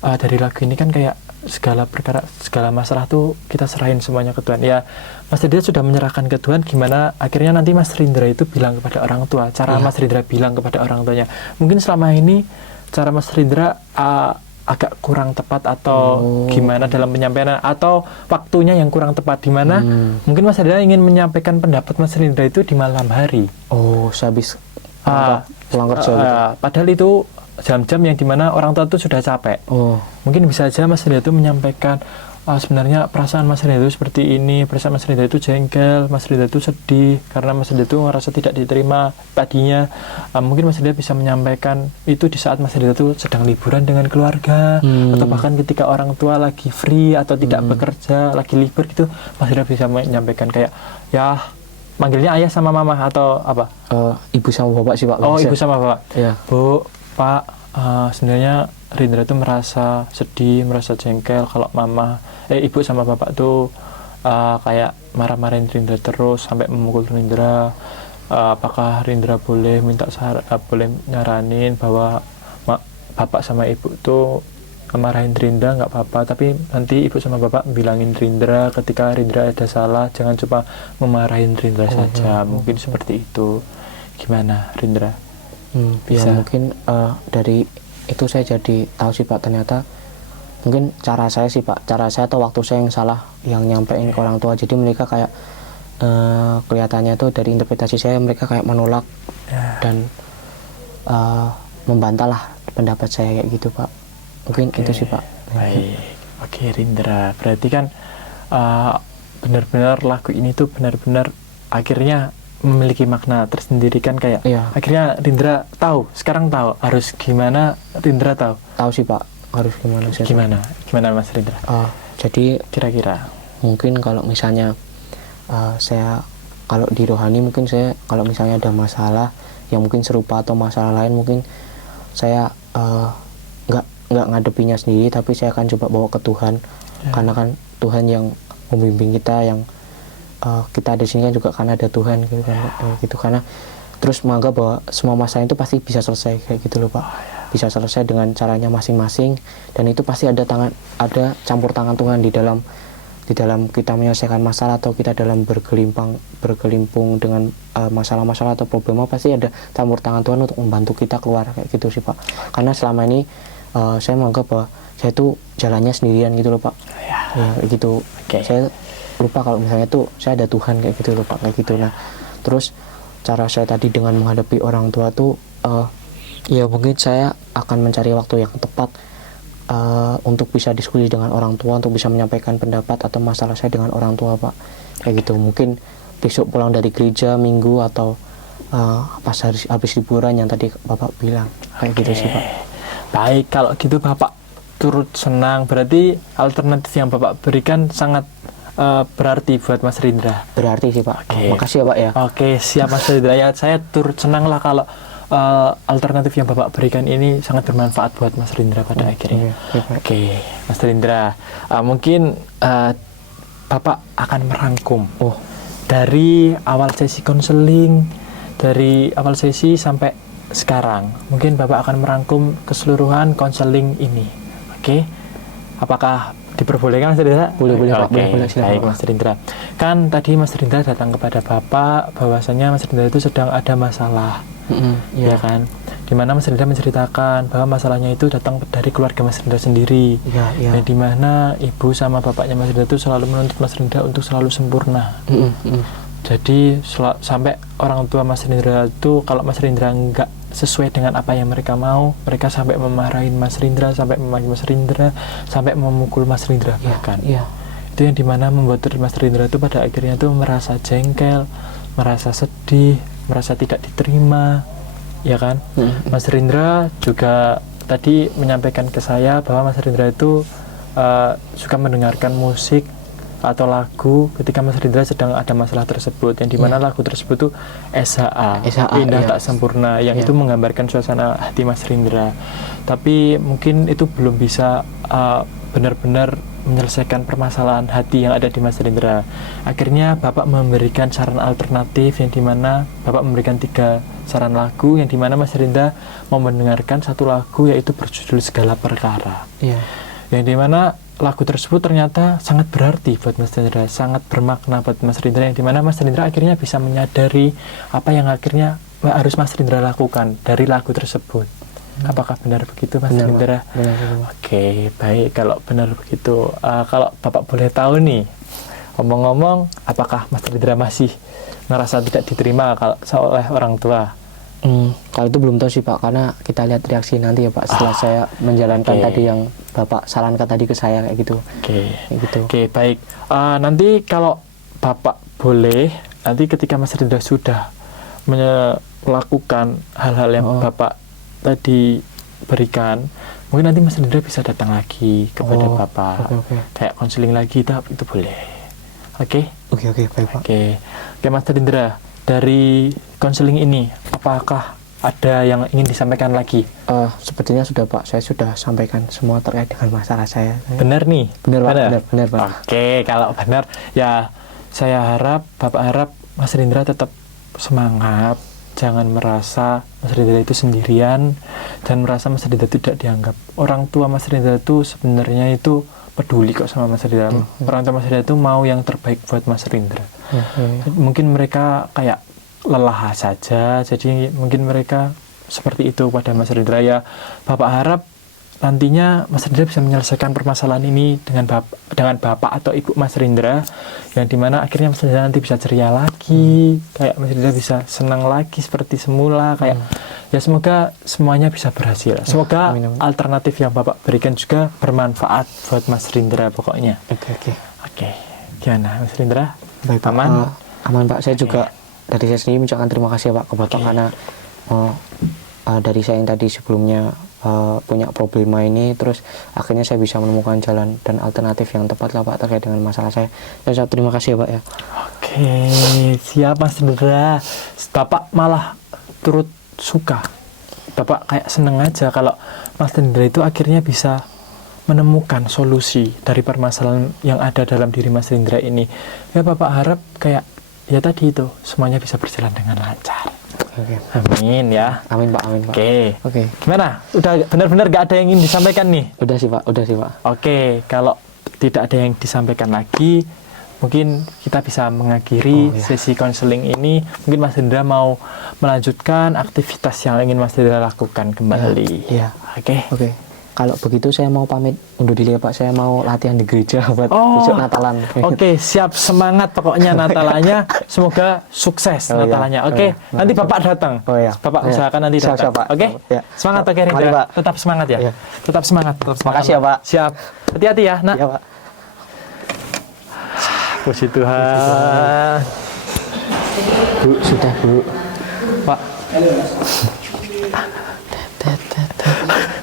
dari lagu ini kan kayak segala perkara, segala masalah tuh kita serahin semuanya ke Tuhan. Ya, Mas Rindra sudah menyerahkan ke Tuhan, gimana akhirnya nanti Mas Rindra itu bilang kepada orang tua, cara Mas Rindra bilang kepada orang tuanya. Mungkin selama ini cara Mas Rindra agak kurang tepat atau gimana dalam penyampaian, atau waktunya yang kurang tepat, di mana mungkin Mas Rindra ingin menyampaikan pendapat Mas Rindra itu di malam hari. Sehabis pulang kerja gitu. Padahal itu jam-jam yang dimana orang tua itu sudah capek. Mungkin bisa aja Mas Rindra itu menyampaikan sebenarnya perasaan Mas Rindra itu seperti ini, perasaan Mas Rindra itu jengkel, Mas Rindra itu sedih karena Mas Rindra itu merasa tidak diterima tadinya. Mungkin Mas Rindra bisa menyampaikan itu di saat Mas Rindra itu sedang liburan dengan keluarga, atau bahkan ketika orang tua lagi free atau tidak bekerja, lagi libur gitu, Mas Rindra bisa menyampaikan kayak ya manggilnya ayah sama mama atau apa? Ibu sama bapak sih Pak. Ibu sama bapak. Ya. Bu, Pak, sebenarnya Rindra itu merasa sedih, merasa jengkel kalau ibu sama bapak tuh kayak marah-marahin Rindra terus sampai memukul Rindra. Apakah Rindra boleh boleh nyaranin bahwa bapak sama ibu tuh marahin Rindra nggak apa-apa, tapi nanti ibu sama bapak bilangin Rindra ketika Rindra ada salah, jangan cuma memarahin Rindra saja. Mungkin seperti itu. Gimana Rindra? Ya mungkin dari itu saya jadi tahu sih Pak, ternyata mungkin cara saya atau waktu saya yang salah yang nyampein ke orang tua. Jadi mereka kayak kelihatannya tuh dari interpretasi saya mereka kayak menolak dan membantah lah pendapat saya kayak gitu Pak. Mungkin itu sih Pak. Baik. Rindra, berarti kan benar-benar lagu ini tuh benar-benar akhirnya memiliki makna tersendiri kan, kayak akhirnya Rindra sekarang tahu harus gimana. Rindra tahu sih Pak harus gimana. Gimana Mas Rindra? Jadi kira-kira mungkin kalau misalnya saya kalau di rohani, mungkin saya kalau misalnya ada masalah yang mungkin serupa atau masalah lain, mungkin saya nggak ngadepinya sendiri, tapi saya akan coba bawa ke Tuhan, karena kan Tuhan yang membimbing kita, yang kita ada di sini kan juga karena ada Tuhan gitu kan, gitu. Karena terus menganggap bahwa semua masalah itu pasti bisa selesai kayak gitu loh Pak, bisa selesai dengan caranya masing-masing, dan itu pasti ada campur tangan Tuhan di dalam kita menyelesaikan masalah, atau kita dalam bergelimpung dengan masalah-masalah atau problema, pasti ada campur tangan Tuhan untuk membantu kita keluar kayak gitu sih Pak. Karena selama ini saya menganggap bahwa saya itu jalannya sendirian gitu loh Pak. Ya gitu. Saya lupa kalau misalnya tuh saya ada Tuhan kayak gitu loh Pak, kayak gitu. Nah terus cara saya tadi dengan menghadapi orang tua tuh ya mungkin saya akan mencari waktu yang tepat untuk bisa diskusi dengan orang tua, untuk bisa menyampaikan pendapat atau masalah saya dengan orang tua Pak, kayak gitu. Mungkin besok pulang dari gereja minggu atau pas habis liburan yang tadi Bapak bilang, kayak gitu sih Pak. Baik, kalau gitu Bapak turut senang, berarti alternatif yang Bapak berikan sangat berarti buat Mas Rindra. Berarti sih Pak. Oke. Makasih ya Pak ya. Oke, siap Mas Rindra. Ya, saya turut senang lah kalau alternatif yang Bapak berikan ini sangat bermanfaat buat Mas Rindra pada akhirnya. Oke, Mas Rindra, mungkin Bapak akan merangkum dari awal sesi konseling, dari awal sesi sampai sekarang. Mungkin Bapak akan merangkum keseluruhan konseling ini. Oke, apakah diperbolehkan Mas Rindra? Boleh Pak. Oke, Boleh, silakan, baik Pak. Mas Rindra. Kan tadi Mas Rindra datang kepada Bapak bahwasanya Mas Rindra itu sedang ada masalah, ya kan? Dimana Mas Rindra menceritakan bahwa masalahnya itu datang dari keluarga Mas Rindra sendiri, Iya. yang dimana ibu sama bapaknya Mas Rindra itu selalu menuntut Mas Rindra untuk selalu sempurna. Jadi sampai orang tua Mas Rindra itu kalau Mas Rindra nggak sesuai dengan apa yang mereka mau, mereka sampai memarahin Mas Rindra, sampai memaki Mas Rindra, sampai memukul Mas Rindra bahkan. Itu yang dimana membuat Mas Rindra itu pada akhirnya tuh merasa jengkel, merasa sedih, merasa tidak diterima, ya kan? Mas Rindra juga tadi menyampaikan ke saya bahwa Mas Rindra itu suka mendengarkan musik atau lagu ketika Mas Rindra sedang ada masalah tersebut, yang dimana lagu tersebut tuh SHA, Indah Tak Sempurna, yang itu menggambarkan suasana hati Mas Rindra. Tapi mungkin itu belum bisa benar-benar menyelesaikan permasalahan hati yang ada di Mas Rindra. Akhirnya Bapak memberikan saran alternatif, yang dimana Bapak memberikan 3 saran lagu, yang dimana Mas Rindra mau mendengarkan satu lagu yaitu berjudul Segala Perkara. Yang dimana lagu tersebut ternyata sangat berarti buat Mas Rindra, sangat bermakna buat Mas Rindra, yang dimana Mas Rindra akhirnya bisa menyadari apa yang akhirnya harus Mas Rindra lakukan dari lagu tersebut. Apakah benar begitu Mas Rindra? Benar. Oke, baik, kalau benar begitu. Kalau Bapak boleh tahu nih, ngomong-ngomong, apakah Mas Rindra masih merasa tidak diterima oleh orang tua? Kalau itu belum tahu sih Pak, karena kita lihat reaksi nanti ya Pak setelah saya menjalankan tadi yang Bapak sarankan tadi ke saya kayak gitu. Oke, baik. Nanti kalau Bapak boleh, nanti ketika Mas Rindra sudah melakukan hal-hal yang Bapak tadi berikan, mungkin nanti Mas Rindra bisa datang lagi kepada Bapak, kayak konseling lagi, itu boleh. Oke, baik Pak. Oke, Mas Rindra, dari konseling ini apakah ada yang ingin disampaikan lagi? Sepertinya sudah Pak, saya sudah sampaikan semua terkait dengan masalah saya. Benar nih? Benar Pak. Oke, kalau benar ya Bapak harap Mas Rindra tetap semangat, jangan merasa Mas Rindra itu sendirian, dan merasa Mas Rindra tidak dianggap. Orang tua Mas Rindra itu sebenarnya itu peduli kok sama Mas Rindra. Orang tua Mas Rindra itu mau yang terbaik buat Mas Rindra. Mungkin mereka kayak lelah saja, jadi mungkin mereka seperti itu pada Mas Rindra. Ya, Bapak harap nantinya Mas Rindra bisa menyelesaikan permasalahan ini dengan Bapak atau Ibu Mas Rindra, yang dimana akhirnya Mas Rindra nanti bisa ceria lagi, kayak Mas Rindra bisa senang lagi seperti semula, kayak ya semoga semuanya bisa berhasil. Semoga alternatif yang Bapak berikan juga bermanfaat buat Mas Rindra pokoknya. Oke. Gimana Mas Rindra? Baik, aman? Aman Pak, saya juga dari saya sendiri mengucapkan terima kasih Pak ke Bapak, karena dari saya yang tadi sebelumnya punya problema ini, terus akhirnya saya bisa menemukan jalan dan alternatif yang tepat lah Pak terkait dengan masalah saya. Dan saya terima kasih ya Pak ya. Oke, siap Mas Rindra. Bapak malah turut suka. Bapak kayak seneng aja kalau Mas Rindra itu akhirnya bisa menemukan solusi dari permasalahan yang ada dalam diri Mas Rindra ini. Ya Bapak harap kayak ya tadi itu semuanya bisa berjalan dengan lancar. Amin ya. Amin Pak. Oke. Gimana? Udah benar-benar gak ada yang ingin disampaikan nih? Udah sih Pak. Oke, kalau tidak ada yang disampaikan lagi, mungkin kita bisa mengakhiri sesi konseling ini. Mungkin Mas Rindra mau melanjutkan aktivitas yang ingin Mas Rindra lakukan kembali. Iya. Oke. kalau begitu saya mau pamit undur diri ya Pak. Saya mau latihan di gereja buat Oh, besok Natalan. Oke, siap, semangat pokoknya Natalannya. Semoga sukses Oh, iya. Natalannya. Oh, Oke, iya. nanti Bapak datang. Oh, iya. Bapak Iya. usahakan nanti Siap, datang. siap, Pak. Oke, Iya. semangat Oke Mari, Rindra. Pak. Tetap semangat ya. Iya. Tetap semangat. Tetap semangat. Makasih ya, Pak. Siap. Hati-hati ya, Nak. Ya Pak. Puji Tuhan. Bu, sudah Bu. Pak. Tet, tet, tet.